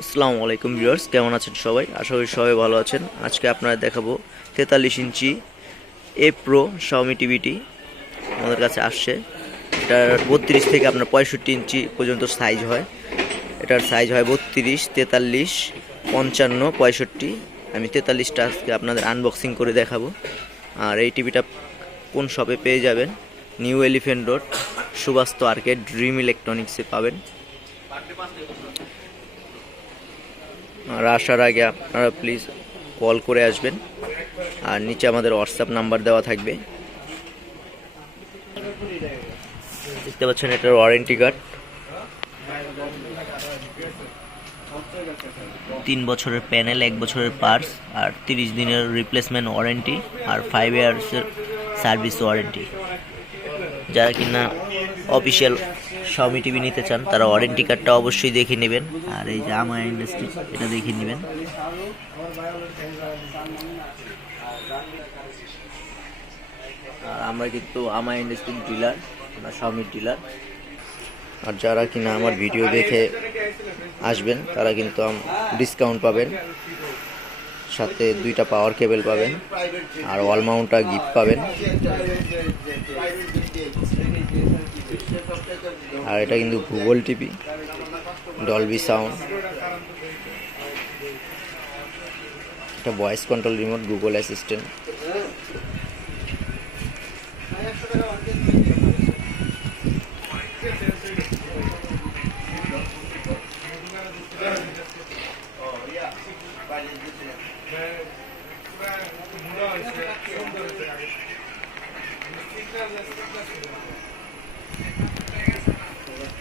আসসালামু আলাইকুম ভিউয়ার্স, কেমন আছেন সবাই? আশা করি সবাই ভালো আছেন। আজকে আপনারা দেখাবো তেতাল্লিশ ইঞ্চি এ প্রো শাওমি টিভিটি আমাদের কাছে আসছে। এটার বত্রিশ থেকে আপনার পঁয়ষট্টি ইঞ্চি পর্যন্ত সাইজ হয়। এটার সাইজ হয় বত্রিশ, তেতাল্লিশ, পঞ্চান্ন, পঁয়ষট্টি। আমি তেতাল্লিশটা আজকে আপনাদের আনবক্সিং করে দেখাবো। আর এই টিভিটা কোন শপে পেয়ে যাবেন? New Elephant Road Subastu Arcade Dream ইলেকট্রনিক্সে পাবেন। আর আসার আগে আপনারা প্লিজ কল করে আসবেন। আর নিচে আমাদের হোয়াটসঅ্যাপ নাম্বার দেওয়া থাকবে। দেখতে পাচ্ছেন এটার ওয়ারেন্টি কার্ড তিন বছরের প্যানেল এক বছরের পার্স আর তিরিশ দিনের রিপ্লেসমেন্ট ওয়ারেন্টি আর ফাইভ ইয়ার্সের সার্ভিস ওয়ারেন্টি যারা কিনা অফিসিয়াল Xiaomi টিভি নিতে চান, তারা ওয়ারেন্টি কার্ডটা অবশ্যই দেখে নেবেন। আর এই যে আমার ইন্ডাস্ট্রি এটা দেখে নেবেন। আর আমরা কিন্তু আমার ইন্ডাস্ট্রির ডিলার আমরা Xiaomi ডিলার আর যারা কিনা আমার ভিডিও দেখে আসবেন, তারা কিন্তু ডিসকাউন্ট পাবেন। সাথে দুইটা পাওয়ার কেবল পাবেন, আর ওয়াল মাউন্টটা গিফট পাবেন। আর এটা কিন্তু গুগল টিভি ডলবি সাউন্ড এটা voice control remote Google assistant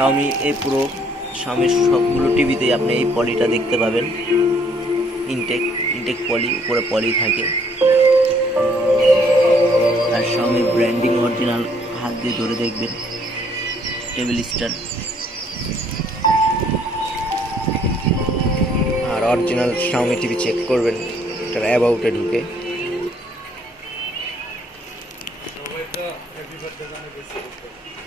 Xiaomi A pro Xiaomi সবগুলো টিভিতে আপনি এই পলিটা দেখতে পাবেন। ইনটেক ইনটেক পলি উপরে পলি থাকে। আর Xiaomi ব্র্যান্ডিং অরিজিনাল হাত দিয়ে ধরে দেখবেন। টেবিল স্ট্যান্ড আর অরিজিনাল Xiaomi টিভি চেক করবেন। এটার অ্যাবাউটে ঢুকে। হুম,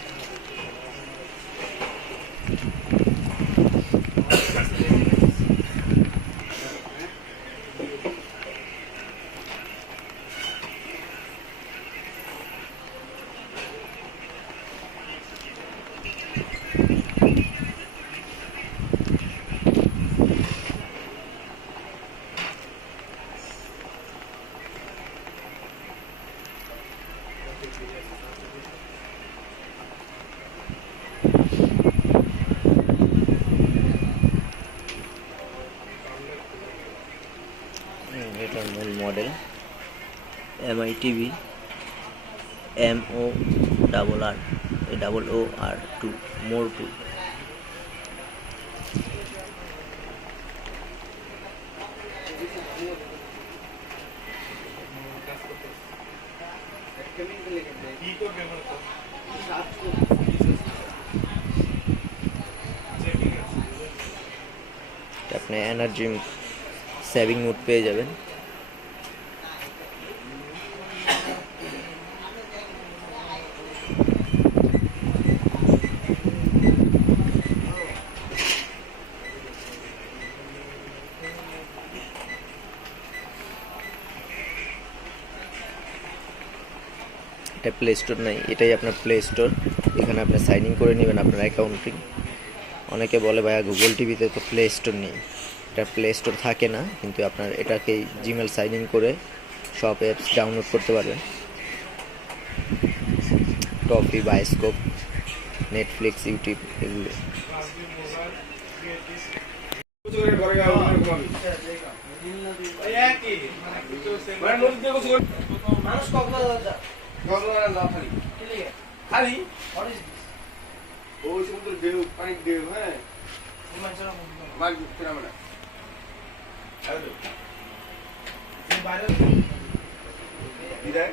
এটার মূল model Mi TV M O double R double O R two more two আপনি এনার্জি সেভিং মোড পেয়ে যাবেন এটা প্লে স্টোর নাই, এটাই আপনার প্লে স্টোর এখানে আপনি সাইন ইন করে নেবেন আপনার অ্যাকাউন্টিং অনেকে বলে, ভাইয়া গুগল টিভিতে তো প্লে স্টোর নেই। এটা প্লে স্টোর থাকে না, কিন্তু আপনার এটাকেই জিমেল সাইন ইন করে সব অ্যাপস ডাউনলোড করতে পারবেন। টপি বায়োস্কোপ নেটফ্লিক্স ইউটিউব এগুলো। মানে মানুষ খালি ওই সমুদ্র ঢেউ পানির ঢেউ হ্যাঁ। মাছ ফেরা মানে বাইরে বিদায়।